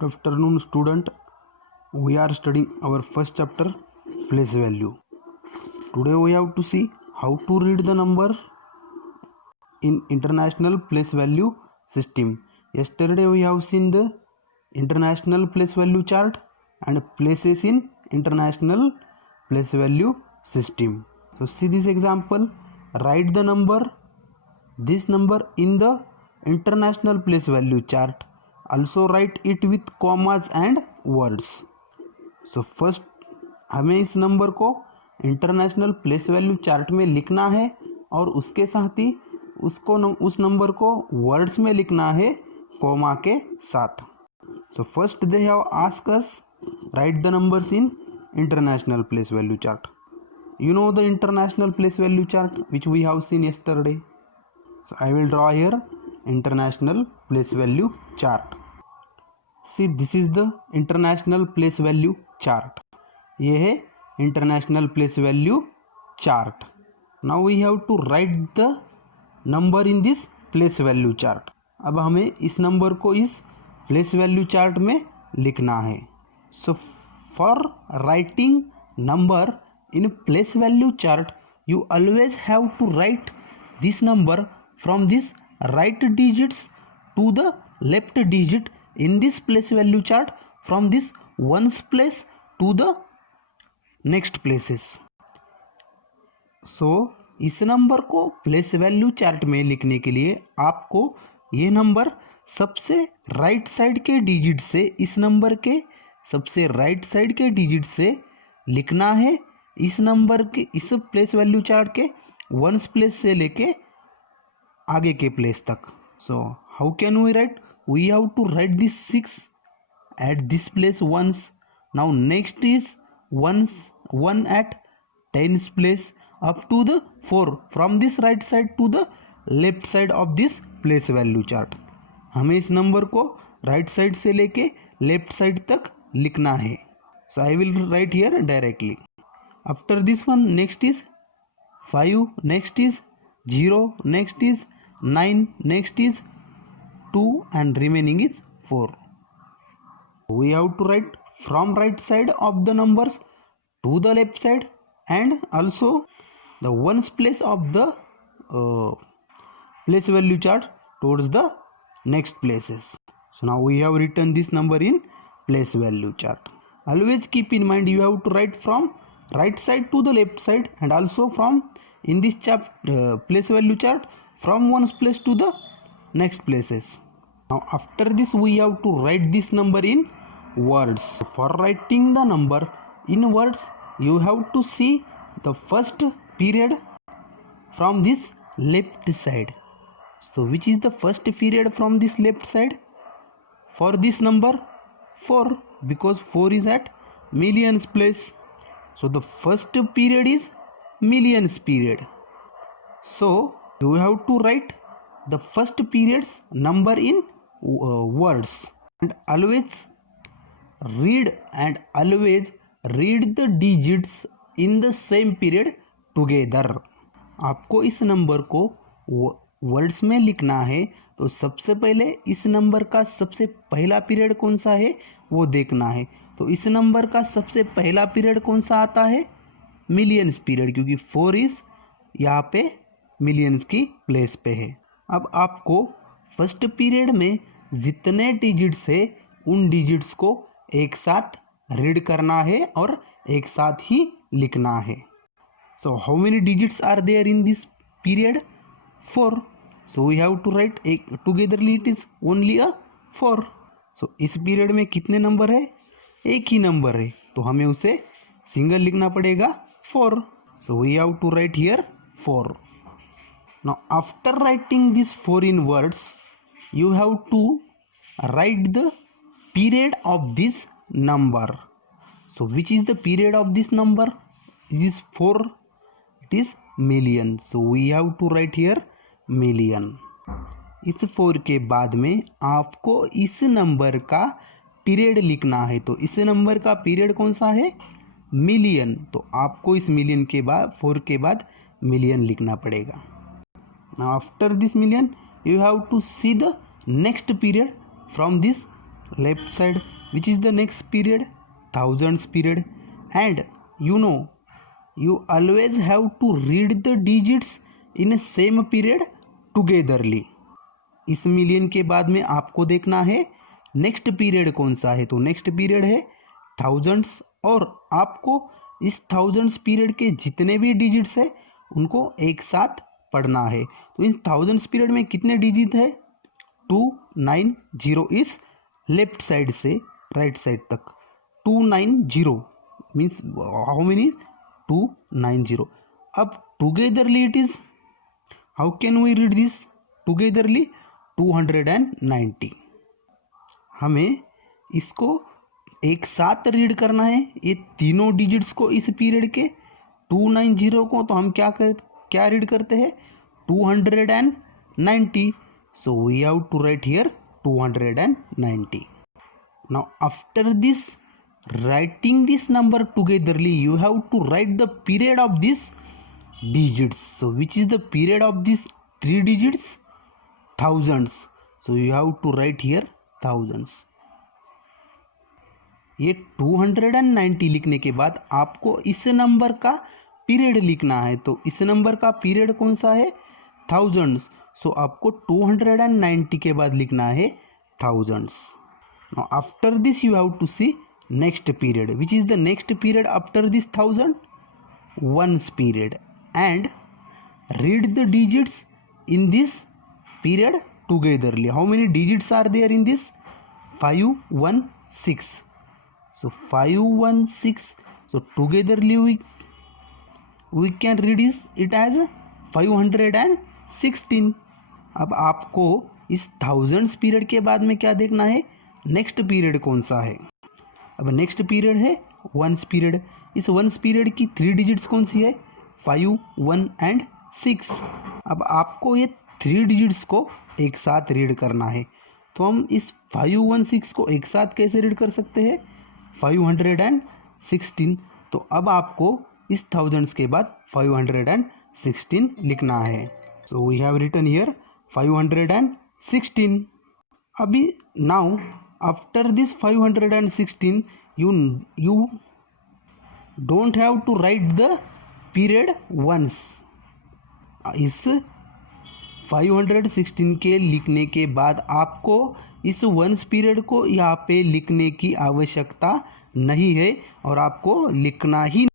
Good afternoon, student. We are studying our first chapter, place value. Today we have to see how to read the number in international place value system. Yesterday we have seen the international place value chart and places in international place value system. So see this example. Write the number, this number in the international place value chart. Also write it with commas and words. So first हमें इस number को international place value chart में लिखना है और उसके साथ ही उस नंबर को वर्ड्स में लिखना है कॉमा के साथ. So first they have asked us write the numbers in international place value chart. You know the international place value chart which we have seen yesterday. So I will draw here international place value chart. See, this is the international place value chart. ये है international place value chart. Now we have to write the number in this place value chart. अब हमें इस number को इस place value chart में लिखना है. So for writing number in place value chart, you always have to write this number from this right digits to the left digit in this place value chart from this ones place to the next places. So इस number को place value chart में लिखने के लिए आपको ये number सबसे right side के डिजिट से इस नंबर के सबसे राइट साइड के डिजिट से लिखना है इस नंबर के इस प्लेस वैल्यू चार्ट के वंस प्लेस से लेके आगे के प्लेस तक. So how can we write? We have to write this 6 at this place once. Now next is 1 at 10's place up to the 4 from this right side to the left side of this place value chart. हमें इस number को right side से लेके left side तक लिखना है. So I will write here directly. After this one, next is 5, next is 0, next is 9, next is 2 and remaining is 4. We have to write from right side of the numbers to the left side and also the ones place of the place value chart towards the next places. So now we have written this number in place value chart. Always keep in mind you have to write from right side to the left side and also from in this place value chart from one's place to the next places. Now after this we have to write this number in words. For writing the number in words you have to see the first period from this left side. So which is the first period from this left side? For this number 4, because 4 is at millions place. So the first period is millions period. So you have to write the first period's number in words and always read the digits in the same period together. आपको इस number को words में लिखना है तो सबसे पहले इस नंबर का सबसे पहला पीरियड कौन सा है वो देखना है. तो इस नंबर का सबसे पहला पीरियड कौन सा आता है? मिलियंस पीरियड, क्योंकि 4 इज यहाँ पे मिलियंस की प्लेस पे है. अब आपको फर्स्ट पीरियड में जितने डिजिट्स है उन डिजिट्स को एक साथ रीड करना है और एक साथ ही लिखना है. So how many digits are there in this period? 4. So we have to write togetherly it is only a 4. So इस पीरियड में कितने नंबर है? एक ही नंबर है तो हमें उसे सिंगल लिखना पड़ेगा 4. So we have to write here 4. Now after writing this 4 in words you have to write the period of this number. So which is the period of this number? It is 4. It is million. So we have to write here million. इस 4 के बाद में आपको इस number का period लिखना है. तो इस नंबर का पीरियड कौन सा है? मिलियन. तो आपको इस मिलियन के बाद 4 के बाद मिलियन लिखना पड़ेगा. Now after this million you have to see the next period from this left side, which is the next period, thousands period. And you know, you always have to read the digits in a same period togetherly. इस million के बाद में आपको देखना है next period कौन सा है, तो नेक्स्ट पीरियड है थाउजेंड्स, और आपको इस थाउजेंड्स पीरियड के जितने भी डिजिट्स है उनको एक साथ पढ़ना है। तो इस थाउजेंड्स पीरियड में कितने डिजिट है, 290 इस लेफ्ट साइड से राइट साइड तक, 290 मीन्स हाउ मेनी, 290। अब togetherly it is, how can we read this togetherly, 290। हमें इसको एक साथ रीड करना है, ये तीनों डिजिट्स को इस पीरियड के 290 को, तो हम क्या रीड करते हैं, 290। So we have to write here 290। Now after this writing this number togetherly, you have to write the period of this digits. So which is the period of these three digits, thousands. So you have to write here thousands. ये 290 लिखने के बाद आपको इस number का period लिखना है, तो इस नंबर का पीरियड कौन सा है, थाउजेंड्स। सो आपको 290 के बाद लिखना है thousands. Now after this you have to see next period, which is the next period after this 1000, ones period, and read the digits in this period togetherly. How many digits are there in this, 516. So 516, so togetherly we can read it as 516. अब आपको इस thousands period के बाद में क्या देखना है, next period कौन सा है। अब नेक्स्ट पीरियड है वंस पीरियड। इस वंस पीरियड की 3 डिजिट्स कौन सी है, 5, 1 एंड 6। अब आपको ये 3 डिजिट्स को एक साथ रीड करना है, तो हम इस 516 को एक साथ कैसे रीड कर सकते हैं, 516। तो अब आपको इस थाउजेंड्स के बाद 516 लिखना है। So we have written here 516। अभी now after this 516 you don't have to write the period once. इस 516 के लिखने के बाद आपको इस वंस पीरियड को यहाँ पे लिखने की आवश्यकता नहीं है और आपको लिखना ही